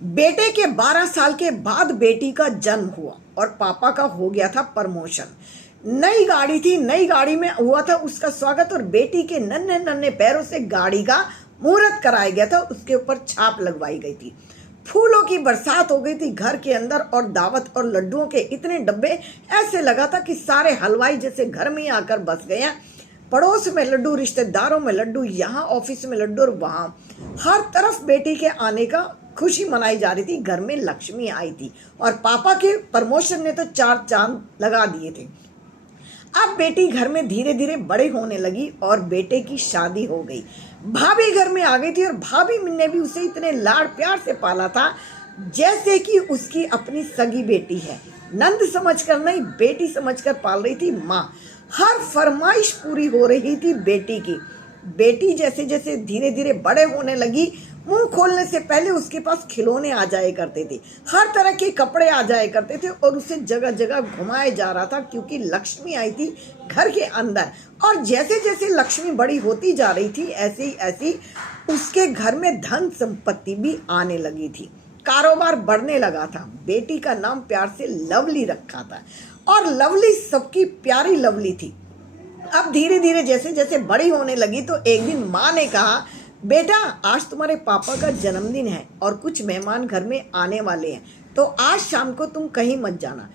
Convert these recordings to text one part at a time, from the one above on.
बेटे के 12 साल के बाद बेटी का जन्म हुआ और पापा का हो गया था प्रमोशन। नई गाड़ी थी, नई गाड़ी में हुआ था उसका स्वागत और बेटी के नन्हे नन्हे पैरों से गाड़ी का मुहूर्त कराया गया था। उसके ऊपर छाप लगवाई गई थी। फूलों की बरसात हो गई थी घर के अंदर और दावत और लड्डुओं के इतने डब्बे, ऐसे लगा था कि सारे हलवाई जैसे घर में आकर बस गए हैं। पड़ोस में लड्डू, रिश्तेदारों में लड्डू, यहाँ ऑफिस में लड्डू और वहाँ हर तरफ बेटी के आने का खुशी मनाई जा रही थी। घर में लक्ष्मी आई थी और पापा के प्रमोशन ने तो 4 चांद लगा दिए थे। अब बेटी घर में धीरे धीरे बड़े होने लगी और बेटे की शादी हो गई। भाभी घर में आ गई थी और भाभी ने भी उसे इतने लाड़ प्यार से पाला था जैसे कि उसकी अपनी सगी बेटी है। नंद समझकर नहीं, बेटी समझकर पाल रही थी माँ। हर फरमाइश पूरी हो रही थी बेटी की। बेटी जैसे जैसे धीरे धीरे बड़े होने लगी, मुंह खोलने से पहले उसके पास खिलौने आ जाए करते थे, हर तरह के कपड़े आ जाए करते थे और उसे जगह जगह घुमाया जा रहा था क्योंकि लक्ष्मी आई थी घर के अंदर। और जैसे जैसे लक्ष्मी बड़ी होती जा रही थी ऐसे ही उसके घर में धन संपत्ति भी आने लगी थी, कारोबार बढ़ने लगा था। बेटी का नाम प्यार से लवली रखा था और लवली सबकी प्यारी लवली थी। अब धीरे धीरे जैसे जैसे बड़ी होने लगी तो एक दिन माँ ने कहा, बेटा आज तुम्हारे पापा का जन्मदिन है और कुछ मेहमान घर में आने वाले हैं, तो आज शाम को तुम कहीं मत जाना।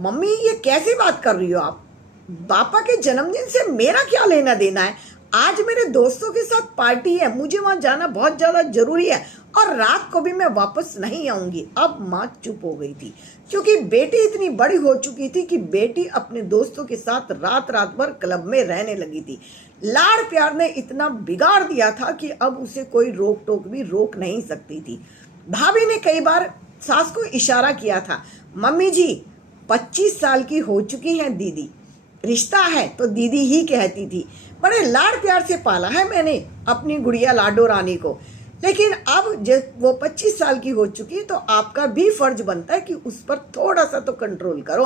मम्मी ये कैसी बात कर रही हो आप? पापा के जन्मदिन से मेरा क्या लेना देना है? आज मेरे दोस्तों के साथ पार्टी है, मुझे वहां जाना बहुत ज्यादा जरूरी है और रात को भी मैं वापस नहीं आऊंगी। अब माँ चुप हो गई थी क्योंकि बेटी इतनी बड़ी हो चुकी थी कि बेटी अपने दोस्तों के साथ रात रात भर क्लब में रहने लगी थी। लाड़ प्यार ने इतना बिगाड़ दिया था कि अब उसे कोई रोक टोक भी रोक नहीं सकती थी। भाभी ने कई बार सास को इशारा किया था, मम्मी जी 25 साल की हो चुकी हैं दीदी, रिश्ता है तो दीदी ही कहती थी। बड़े लाड़ प्यार से पाला है मैंने अपनी गुड़िया लाडो रानी को, लेकिन अब जब वो 25 साल की हो चुकी है तो आपका भी फर्ज बनता है कि उस पर थोड़ा सा तो कंट्रोल करो।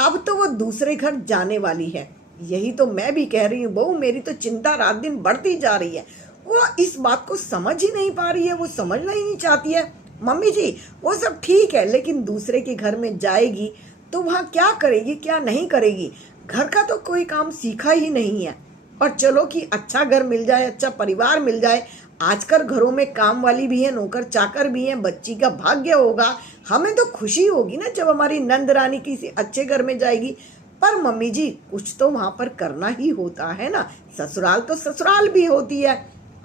अब तो वो दूसरे घर जाने वाली है। यही तो मैं भी कह रही हूँ बहू, मेरी तो चिंता रात दिन बढ़ती जा रही है। वो इस बात को समझ ही नहीं पा रही है, वो समझना ही नहीं चाहती है। मम्मी जी वो सब ठीक है, लेकिन दूसरे के घर में जाएगी तो वहाँ क्या करेगी क्या नहीं करेगी? घर का तो कोई काम सीखा ही नहीं है। और चलो कि अच्छा घर मिल जाए, अच्छा परिवार मिल जाए। आजकल घरों में काम वाली भी है, नौकर चाकर भी है, बच्ची का भाग्य होगा। हमें तो खुशी होगी ना जब हमारी नंद रानी किसी अच्छे घर में जाएगी। पर मम्मी जी कुछ तो वहां पर करना ही होता है ना, ससुराल तो ससुराल भी होती है।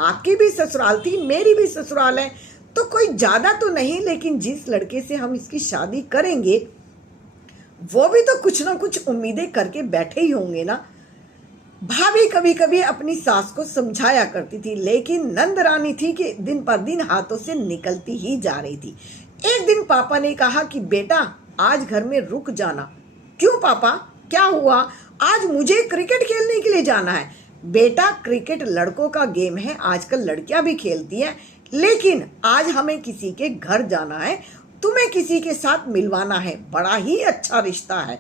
आपकी भी ससुराल थी, मेरी भी ससुराल है, तो कोई ज्यादा तो नहीं, लेकिन जिस लड़के से हम इसकी शादी करेंगे वो भी तो कुछ ना कुछ उम्मीदें करके बैठे ही होंगे ना। भाभी कभी कभी अपनी सास को समझाया करती थी, लेकिन नंद रानी थी कि दिन पर दिन हाथों से निकलती ही जा रही थी। एक दिन पापा ने कहा कि बेटा आज घर में रुक जाना। क्यों पापा, क्या हुआ? आज मुझे क्रिकेट खेलने के लिए जाना है। बेटा क्रिकेट लड़कों का गेम है, आजकल लड़कियां भी खेलती हैं, लेकिन आज हमें किसी के घर जाना है, तुम्हें किसी के साथ मिलवाना है। बड़ा ही अच्छा रिश्ता है,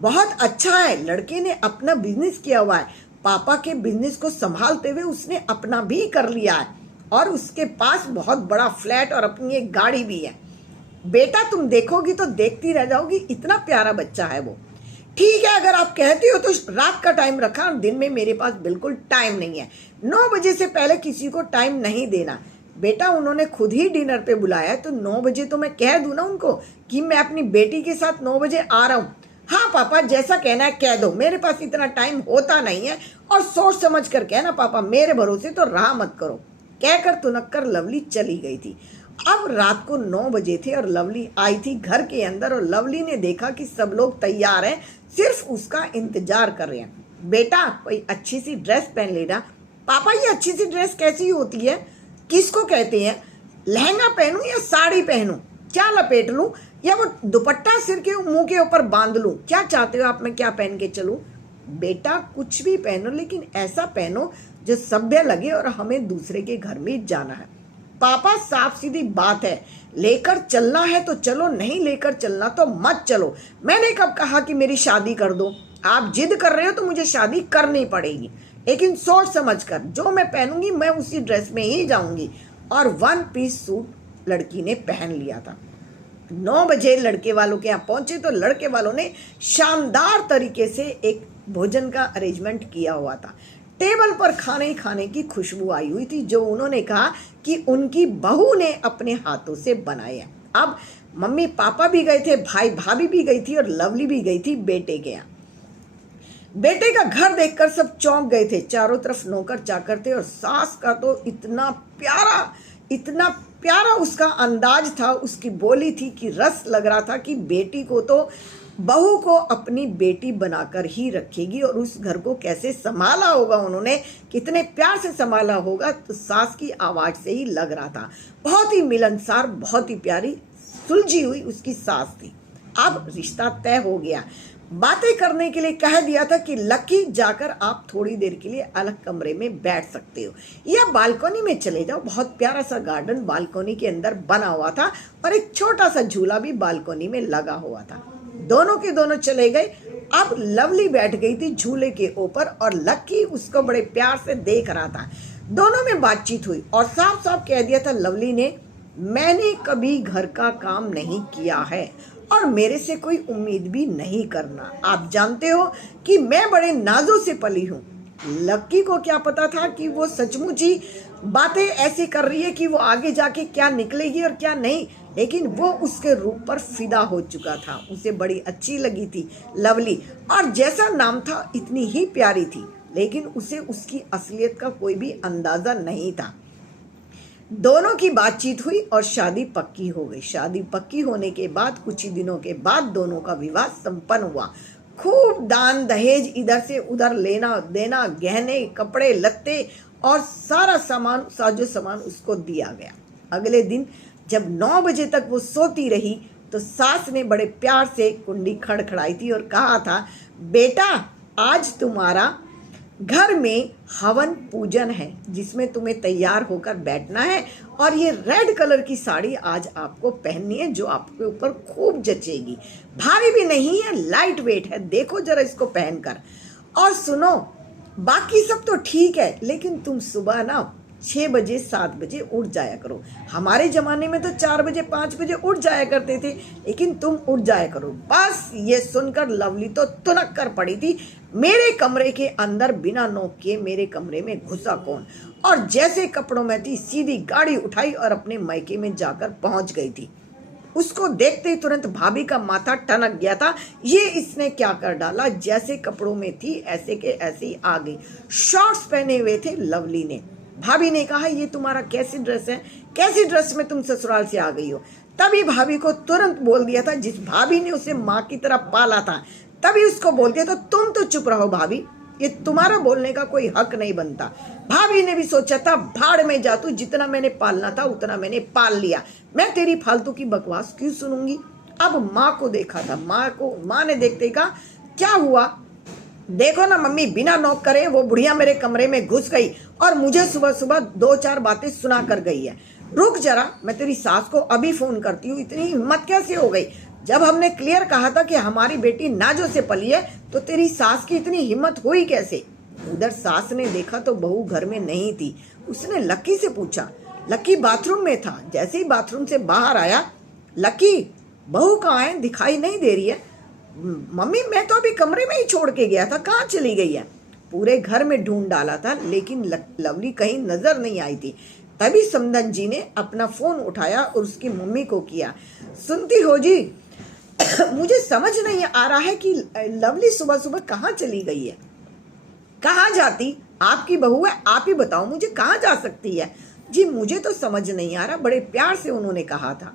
बहुत अच्छा है। लड़के ने अपना बिजनेस किया हुआ है, पापा के बिजनेस को संभालते हुए उसने अपना भी कर लिया है और उसके पास बहुत बड़ा फ्लैट और अपनी एक गाड़ी भी है। बेटा तुम देखोगी तो देखती रह जाओगी, इतना प्यारा बच्चा है वो। ठीक है अगर आप कहती हो तो रात का टाइम रखा, और दिन में मेरे पास बिल्कुल टाइम नहीं है। 9 बजे से पहले किसी को टाइम नहीं देना। बेटा उन्होंने खुद ही डिनर पे बुलाया है तो 9 बजे तो मैं कह दूं ना उनको कि मैं अपनी बेटी के साथ 9 बजे आ रहा हूँ। हाँ पापा जैसा कहना है कह दो, मेरे पास इतना टाइम होता नहीं है, और सोच समझ कर कहना पापा, मेरे भरोसे तो रहा मत करो। कहकर तुनक्कर लवली चली गई थी। अब रात को 9 बजे थे और लवली आई थी घर के अंदर और लवली ने देखा कि सब लोग तैयार हैं, सिर्फ उसका इंतजार कर रहे हैं। बेटा कोई अच्छी सी ड्रेस पहन लेना। पापा ये अच्छी सी ड्रेस कैसी होती है, किसको कहते हैं? लहंगा पहनूं या साड़ी पहनूं? क्या लपेट लूं या वो दुपट्टा सिर के मुंह के ऊपर बांध लूं? क्या चाहते हो आप, मैं क्या पहन के चलूं? बेटा कुछ भी पहनो, लेकिन ऐसा पहनो जो सभ्य लगे और हमें दूसरे के घर में जाना है। पापा साफ सीधी बात है, लेकर चलना है तो चलो, नहीं लेकर चलना तो मत चलो। मैंने कब कहा कि मेरी शादी कर दो? आप जिद कर रहे हो तो मुझे शादी करनी पड़ेगी, लेकिन सोच समझ कर। जो मैं पहनूंगी मैं उसी ड्रेस में ही जाऊंगी और 1 पीस सूट लड़की ने पहन लिया था। 9 बजे लड़के वालों के यहाँ पहुंचे तो लड़के वालों ने शानदार तरीके से एक भोजन का अरेंजमेंट किया हुआ था। टेबल पर खाने खाने की खुशबू आई हुई थी, जो उन्होंने कहा कि उनकी बहू ने अपने हाथों से बनाए हैं। अब मम्मी पापा भी गए थे, भाई भाभी भी गई थी और लवली भी गई थी बेटे के यहाँ। बेटे का घर देखकर सब चौंक गए थे। चारों तरफ नौकर चाकर थे और सास का तो इतना प्यारा उसका अंदाज था, उसकी बोली थी कि रस लग रहा था कि बेटी को तो बहू को अपनी बेटी बनाकर ही रखेगी। और उस घर को कैसे संभाला होगा उन्होंने, कितने प्यार से संभाला होगा, तो सास की आवाज से ही लग रहा था। बहुत ही मिलनसार, बहुत ही प्यारी सुलझी हुई उसकी सास थी। अब रिश्ता तय हो गया। बातें करने के लिए कह दिया था कि लकी जाकर आप थोड़ी देर के लिए अलग कमरे में बैठ सकते हो या बालकनी में चले जाओ। बहुत प्यारा सा गार्डन बालकनी के अंदर बना हुआ था और एक छोटा सा झूला भी बालकनी में लगा हुआ था। दोनों के दोनों चले गए। अब लवली बैठ गई थी झूले के ऊपर और लकी उसको बड़े प्यार से देख रहा था। दोनों में बातचीत हुई और साफ साफ कह दिया था लवली ने, मैंने कभी घर का काम नहीं किया है और मेरे से कोई उम्मीद भी नहीं करना। आप जानते हो कि मैं बड़े नाजों से पली हूँ। लक्की को क्या पता था कि वो सचमुच ही बातें ऐसी कर रही है कि वो आगे जाके क्या निकलेगी और क्या नहीं, लेकिन वो उसके रूप पर फिदा हो चुका था। उसे बड़ी अच्छी लगी थी लवली, और जैसा नाम था इतनी ही प्यारी थी, लेकिन उसे उसकी असलियत का कोई भी अंदाजा नहीं था। दोनों की बातचीत हुई और शादी पक्की हो गई। शादी पक्की होने के बाद कुछ ही दिनों के बाद दोनों का विवाह संपन्न हुआ। खूब दान दहेज इधर से उधर लेना देना, गहने कपड़े लत्ते और सारा सामान साजो सामान उसको दिया गया। अगले दिन जब 9 बजे तक वो सोती रही तो सास ने बड़े प्यार से कुंडी खड़खड़ाई थी और कहा था, बेटा आज तुम्हारा घर में हवन पूजन है जिसमें तुम्हें तैयार होकर बैठना है और ये रेड कलर की साड़ी आज आपको पहननी है जो आपके ऊपर खूब जचेगी। भारी भी नहीं है, लाइट वेट है, देखो जरा इसको पहनकर। और सुनो, बाकी सब तो ठीक है, लेकिन तुम सुबह ना 6 बजे 7 बजे उठ जाया करो। हमारे ज़माने में तो 4 बजे 5 बजे उठ जाया करते थे, लेकिन तुम उठ जाया करो। बस ये सुनकर लवली तो तुनक कर पड़ी थी। मेरे कमरे के अंदर बिना नॉक किए मेरे कमरे में घुसा कौन? और जैसे कपड़ों में थी सीधी गाड़ी उठाई और अपने मायके में जाकर पहुंच गई थी। उसको देखते ही तुरंत भाभी का माथा टनक गया था। ये इसने क्या कर डाला? जैसे कपड़ों में थी ऐसे के ऐसे ही आ गई। शॉर्ट्स पहने हुए थे लवली ने। भाभी ने कहा, ये तुम्हारा कैसी ड्रेस है? कैसी ड्रेस में तुम ससुराल से आ गई हो? तभी भाभी को तुरंत बोल दिया था, जिस भाभी ने उसे माँ की तरह पाला था, तभी उसको बोल दिया था, तुम तो चुप रहो भाभी, ये तुम्हारा बोलने का कोई हक नहीं बनता। भाभी ने भी सोचा था, भाड़ में जा तू, जितना मैंने पालना था उतना मैंने पाल लिया, मैं तेरी फालतू की बकवास क्यों सुनूंगी। अब माँ को देखा था, माँ ने देखते कहा, क्या हुआ? देखो ना मम्मी, बिना नॉक करे वो बुढ़िया मेरे कमरे में घुस गई और मुझे सुबह सुबह 2-4 बातें सुना कर गई है। रुक जरा, मैं तेरी सास को अभी फोन करती हूँ। इतनी हिम्मत कैसे हो गई? जब हमने क्लियर कहा था कि हमारी बेटी नाजो से पली है, तो तेरी सास की इतनी हिम्मत हुई कैसे? उधर सास ने देखा तो बहू घर में नहीं थी। उसने लक्की से पूछा। लक्की बाथरूम में था। जैसे ही बाथरूम से बाहर आया, लक्की बहू कहाँ है? दिखाई नहीं दे रही है। मम्मी मैं तो अभी कमरे में ही छोड़ के गया था, कहाँ चली गई है? पूरे घर में ढूंढ डाला था, लेकिन लवली कहीं नजर नहीं आई थी। तभी समदन जी ने अपना फोन उठाया और उसकी मम्मी को किया। सुनती हो जी, मुझे समझ नहीं आ रहा है कि लवली सुबह सुबह कहाँ चली गई है। कहाँ जाती? आपकी बहू है, आप ही बताओ मुझे, कहाँ जा सकती है? जी मुझे तो समझ नहीं आ रहा, बड़े प्यार से उन्होंने कहा था।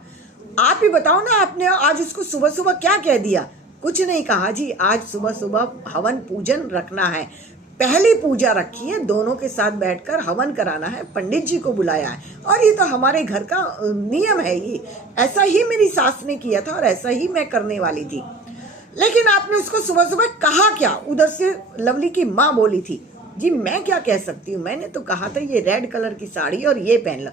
आप ही बताओ ना, आपने आज उसको सुबह सुबह क्या कह दिया? कुछ नहीं कहा जी, आज सुबह सुबह हवन पूजन रखना है, पहली पूजा रखी है, दोनों के साथ बैठकर हवन कराना है, पंडित जी को बुलाया है और ये तो हमारे घर का नियम है। ये ऐसा ही मेरी सास ने किया था और ऐसा ही मैं करने वाली थी। लेकिन आपने उसको सुबह सुबह कहा क्या? उधर से लवली की माँ बोली थी। जी मैं क्या कह सकती हूँ, मैंने तो कहा था ये रेड कलर की साड़ी और ये पहन लो।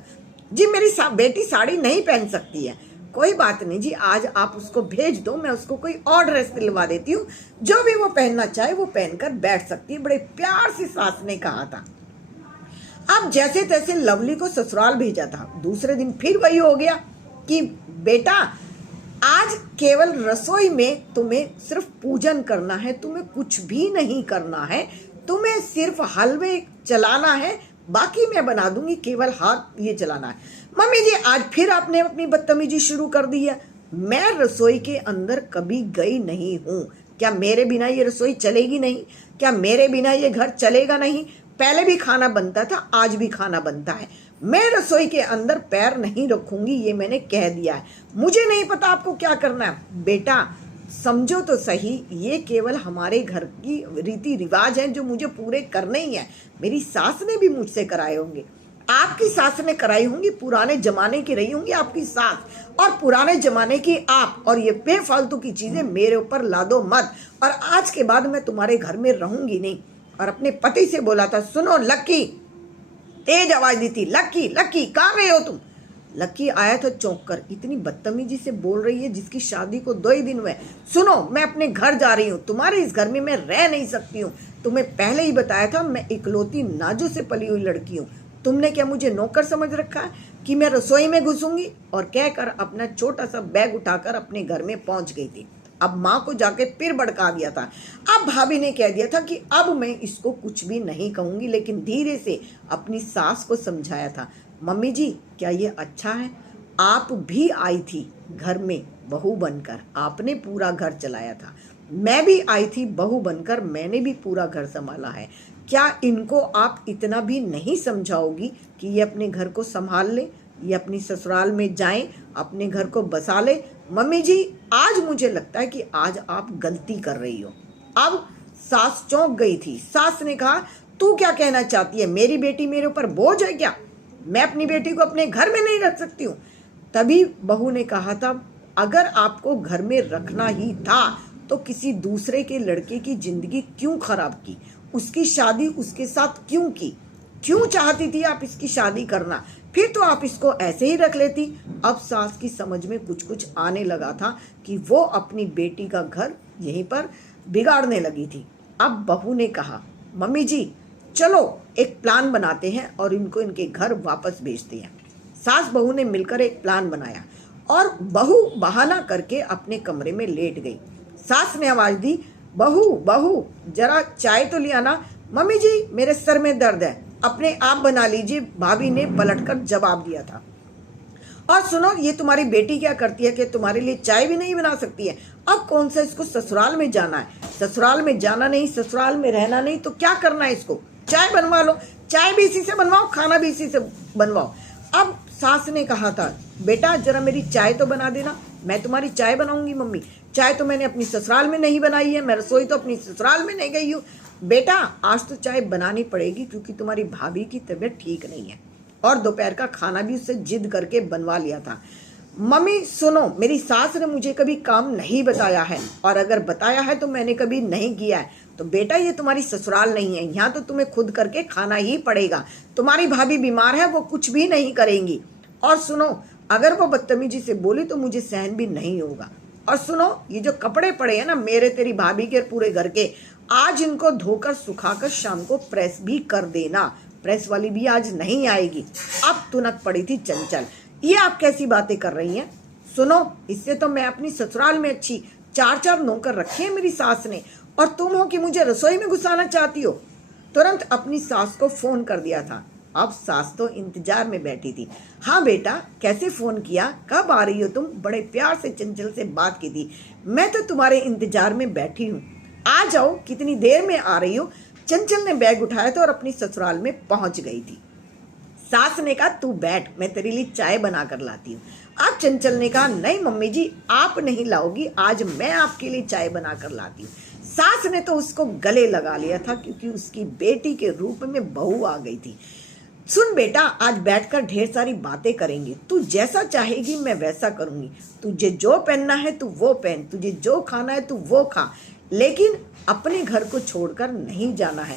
जी मेरी बेटी साड़ी नहीं पहन सकती है। कोई बात नहीं जी, आज आप उसको भेज दो, मैं उसको कोई और ड्रेस दिलवा देती हूँ, जो भी वो पहनना चाहे वो पहनकर बैठ सकती है, बड़े प्यार से सास ने कहा था। अब जैसे तैसे लवली को ससुराल भेजा था। दूसरे दिन फिर वही हो गया। कि बेटा आज केवल रसोई में तुम्हें सिर्फ पूजन करना है, तुम्हें कुछ भी नहीं करना है, तुम्हें सिर्फ हलवे चलाना है, बाकी मैं बना दूंगी, केवल हाथ ये चलाना है। मम्मी जी आज फिर आपने अपनी बदतमीजी शुरू कर दी है। मैं रसोई के अंदर कभी गई नहीं हूँ। क्या मेरे बिना ये रसोई चलेगी नहीं? क्या मेरे बिना ये घर चलेगा नहीं? पहले भी खाना बनता था, आज भी खाना बनता है। मैं रसोई के अंदर पैर नहीं रखूंगी, ये मैंने कह दिया है। मुझे नहीं पता आपको क्या करना है। बेटा समझो तो सही, ये केवल हमारे घर की रीति रिवाज हैं जो मुझे पूरे करने ही है। मेरी सास ने भी मुझसे कराए होंगे, आपकी सास ने कराई होंगी, पुराने जमाने की रही होंगी आपकी सास, और पुराने जमाने की आप, और ये बेफालतू की चीजें मेरे ऊपर ला दो मत। और आज के बाद मैं तुम्हारे घर में रहूंगी नहीं। और अपने पति से बोला था, सुनो लक्की, तेज आवाज दी थी, लक्की लक्की कहाँ गए हो तुम? लक्की आया था चौंक कर, इतनी बदतमीजी से बोल रही है जिसकी शादी को 2 ही दिन हुए। सुनो मैं अपने घर जा रही हूँ, तुम्हारे इस घर में मैं रह नहीं सकती हूँ। तुम्हें पहले ही बताया था मैं इकलौती नाजो से पली हुई लड़की हूँ। तुमने क्या मुझे नौकर समझ रखा है कि मैं रसोई में घुसूंगी? और कहकर अपना छोटा सा बैग उठाकर अपने घर में पहुंच गई थी। अब माँ को जाके फिर भड़का दिया था। अब भाभी ने कह दिया था कि अब मैं इसको कुछ भी नहीं कहूंगी, लेकिन धीरे से अपनी सास को समझाया था, मम्मी जी क्या ये अच्छा है? आप भी आई थी घर में बहू बनकर, आपने पूरा घर चलाया था। मैं भी आई थी बहू बनकर, मैंने भी पूरा घर संभाला है। क्या इनको आप इतना भी नहीं समझाओगी कि ये अपने घर को संभाल ले, ये अपनी ससुराल में जाएं, अपने घर को बसा ले? मम्मी जी आज मुझे लगता है कि आज आप गलती कर रही हो। अब सास चौंक गई थी। सास ने कहा, तू क्या कहना चाहती है? मेरी बेटी मेरे ऊपर बोझ है क्या? मैं अपनी बेटी को अपने घर में नहीं रख सकती हूँ? तभी बहू ने कहा था, अगर आपको घर में रखना ही था तो किसी दूसरे के लड़के की जिंदगी क्यों खराब की? उसकी शादी उसके साथ क्यों की? क्यों चाहती थी आप इसकी शादी करना? फिर तो आप इसको ऐसे ही रख लेती। अब सास की समझ में कुछ कुछ आने लगा था कि वो अपनी बेटी का घर यहीं पर बिगाड़ने लगी थी। अब बहू ने कहा, मम्मी जी चलो एक प्लान बनाते हैं और इनको इनके घर वापस भेजते हैं। सास बहू ने मिलकर एक प्लान बनाया और बहू बहाना करके अपने कमरे में लेट गई। सास ने आवाज दी, बहू बहू जरा चाय तो ले आना। मम्मी जी मेरे सर में दर्द है, अपने आप बना लीजिए, भाभी ने पलटकर जवाब दिया था। और सुनो ये तुम्हारी बेटी क्या करती है कि तुम्हारे लिए चाय भी नहीं बना सकती है? अब कौन सा इसको ससुराल में जाना है? ससुराल में जाना नहीं, ससुराल में रहना नहीं, तो क्या करना है इसको? चाय बनवा लो, चाय भी इसी से बनवाओ, खाना भी इसी से बनवाओ। अब सास ने कहा था, बेटा जरा मेरी चाय तो बना देना। मैं तुम्हारी चाय बनाऊंगी मम्मी? चाय तो मैंने अपनी ससुराल में नहीं बनाई है, मैं रसोई तो अपनी ससुराल में नहीं गई हूँ। बेटा आज तो चाय बनानी पड़ेगी क्योंकि तुम्हारी भाभी की तबीयत ठीक नहीं है, और दोपहर का खाना भी उससे जिद करके बनवा लिया था। मम्मी सुनो, मेरी सास ने मुझे कभी काम नहीं बताया है, और अगर बताया है तो मैंने कभी नहीं किया है। तो बेटा ये तुम्हारी ससुराल नहीं है, यहाँ तो तुम्हें खुद करके खाना ही पड़ेगा। तुम्हारी भाभी बीमार है, वो कुछ भी नहीं करेंगी। और सुनो अगर वो बदतमीजी से बोली तो मुझे सहन भी नहीं होगा। और सुनो ये जो कपड़े पड़े हैं ना मेरे तेरी भाभी के पूरे घर के, आज इनको धोकर सुखाकर शाम को प्रेस भी कर देना। प्रेस वाली भी आज नहीं आएगी। अब तुनक पड़ी थी चंचल, ये आप कैसी बातें कर रही हैं? सुनो इससे तो मैं अपनी ससुराल में अच्छी 4 नौकर रखे हैं मेरी सास ने, और तुम हो कि मुझे रसोई में घुसाना चाहती हो। तुरंत अपनी सास को फोन कर दिया था। अब सास तो इंतजार में बैठी थी। हाँ बेटा कैसे फोन किया, कब आ रही हो तुम? बड़े प्यार से चंचल से बात की थी। मैं तो तुम्हारे इंतजार में बैठी हूँ, आ जाओ, कितनी देर में आ रही हो? चंचल ने बैग उठाया था और अपनी ससुराल में पहुंच गई थी। सास ने कहा तू बैठ, मैं तेरे लिए चाय बना कर लाती हूँ। अब चंचल ने कहा नहीं मम्मी जी आप नहीं लाओगी, आज मैं आपके लिए चाय बना कर लाती हूँ। सास ने तो उसको गले लगा लिया था क्योंकि उसकी बेटी के रूप में बहू आ गई थी। सुन बेटा आज बैठकर ढेर सारी बातें करेंगे, तू जैसा चाहेगी मैं वैसा करूंगी। तुझे जो पहनना है तू वो पहन, तुझे जो खाना है तू वो खा, लेकिन अपने घर को छोड़कर नहीं जाना है।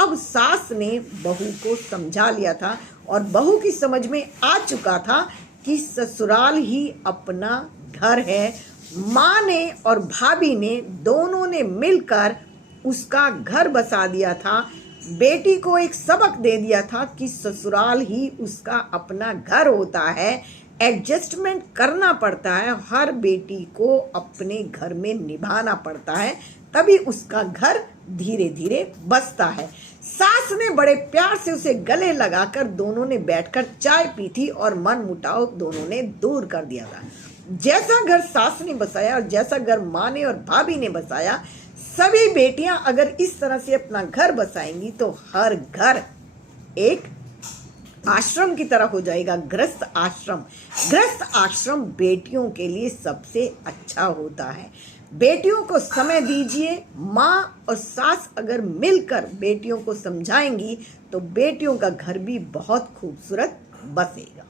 अब सास ने बहू को समझा लिया था और बहू की समझ में आ चुका था कि ससुराल ही अपना घर है। माँ ने और भाभी ने दोनों ने मिलकर उसका घर बसा दिया था। बेटी को एक सबक दे दिया था कि ससुराल ही उसका अपना घर होता है। एडजस्टमेंट करना पड़ता है, हर बेटी को अपने घर में निभाना पड़ता है, तभी उसका घर धीरे धीरे बसता है। सास ने बड़े प्यार से उसे गले लगाकर दोनों ने बैठकर चाय पी थी और मन मुटाव दोनों ने दूर कर दिया था। जैसा घर सास ने बसाया और जैसा घर माँ ने और भाभी ने बसाया, सभी बेटियां अगर इस तरह से अपना घर बसाएंगी तो हर घर एक आश्रम की तरह हो जाएगा, गृहस्थ आश्रम। गृहस्थ आश्रम बेटियों के लिए सबसे अच्छा होता है। बेटियों को समय दीजिए। माँ और सास अगर मिलकर बेटियों को समझाएंगी तो बेटियों का घर भी बहुत खूबसूरत बसेगा।